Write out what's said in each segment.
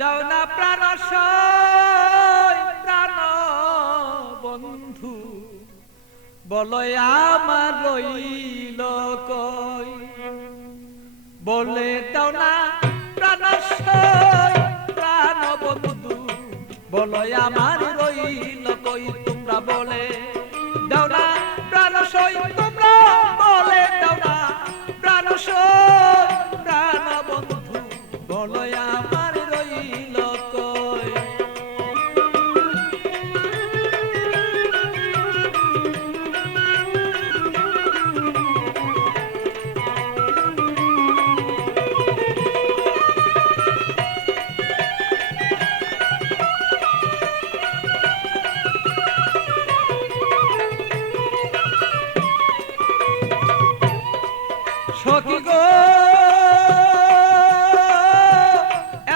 দাও না প্রাণ প্রাণ বন্ধু বলো আমার রইল কই বলে দাও না প্রাণ প্রাণ বন্ধু বলো আমার রইল কই তোমরা বলে দাও না প্রাণ তোমরা বলে দাও না প্রাণ প্রাণ বন্ধু বলো আমার রইল কই সখী গো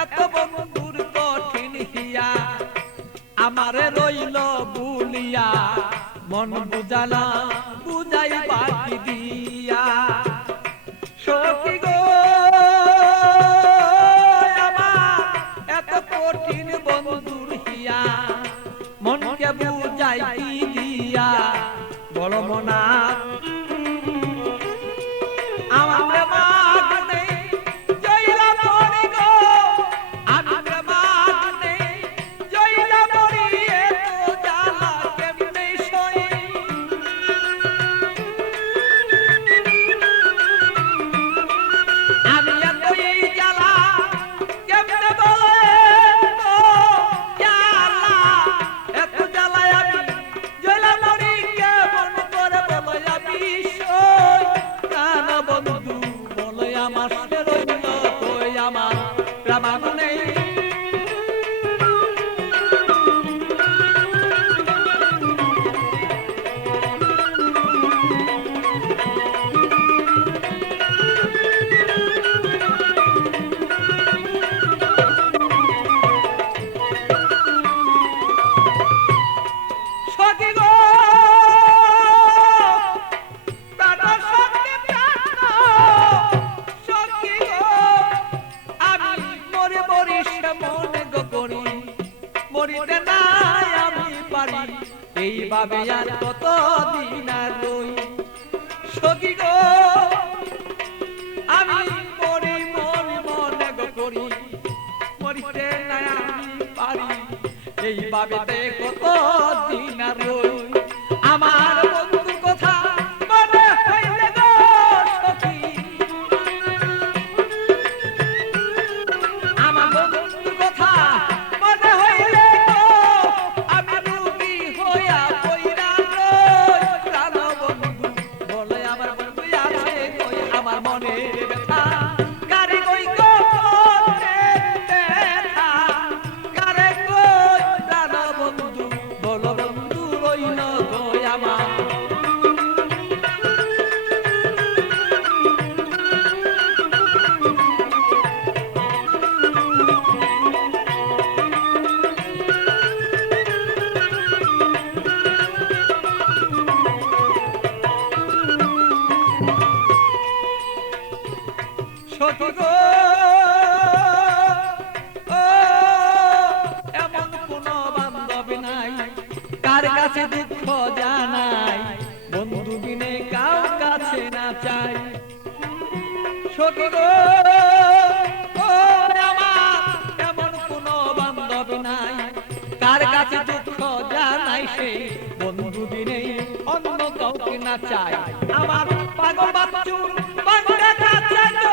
এত বন্ধুর কঠিন হিয়া আমারে রইল বুলিয়া মন বুঝালা বুঝাই বাকি দিয়া সখী গো আমার এত কঠিন বন্ধুর হিয়া মনকে বুঝাই কি দিয়া বলো মনা এইভাবে আর কত দিন আর রই সখী গো আমি মরি মরি মনে গো করি মরিতে না আমি পারি এইভাবে কত দিন আর রই আমার বন্ধুর কথা মনে হইলে গো সখী আমার বন্ধুর কথা মনে হইলে সখী গো এমন কোন বান্ধব নাই কার কাছে দুঃখ জানাই বন্ধু বিনে কার কাছে না চাই সখী গো আমার এমন কোন বান্ধব নাই কার কাছে দুঃখ জানাই সে বন্ধু বিনে অন্য কাউকে না চাই আমার পাগল বাচ্চু বান্ধা কাছে আমার